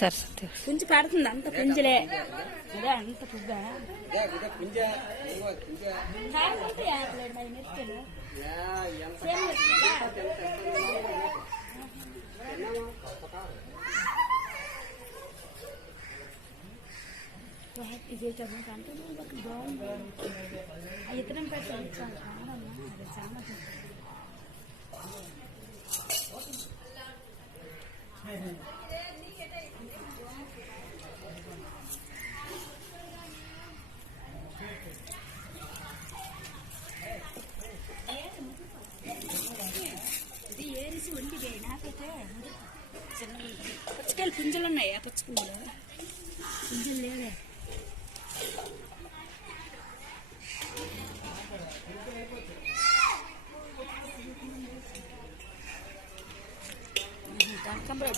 sir పుంజు పడుతుంది అంత పుంజులే అదే అంత పువ్వా ఇదే చదువుకుంటే బాగుంది ఆ ఇతరం పెట్టాలి చాలా అది చాలా ఇది ఏరిసి వండి నాకైతే పుచ్చకాయలు పుంజలు ఉన్నాయి ఆ పుచ్చకాయలు పుంజలు లేవే కనకంబరం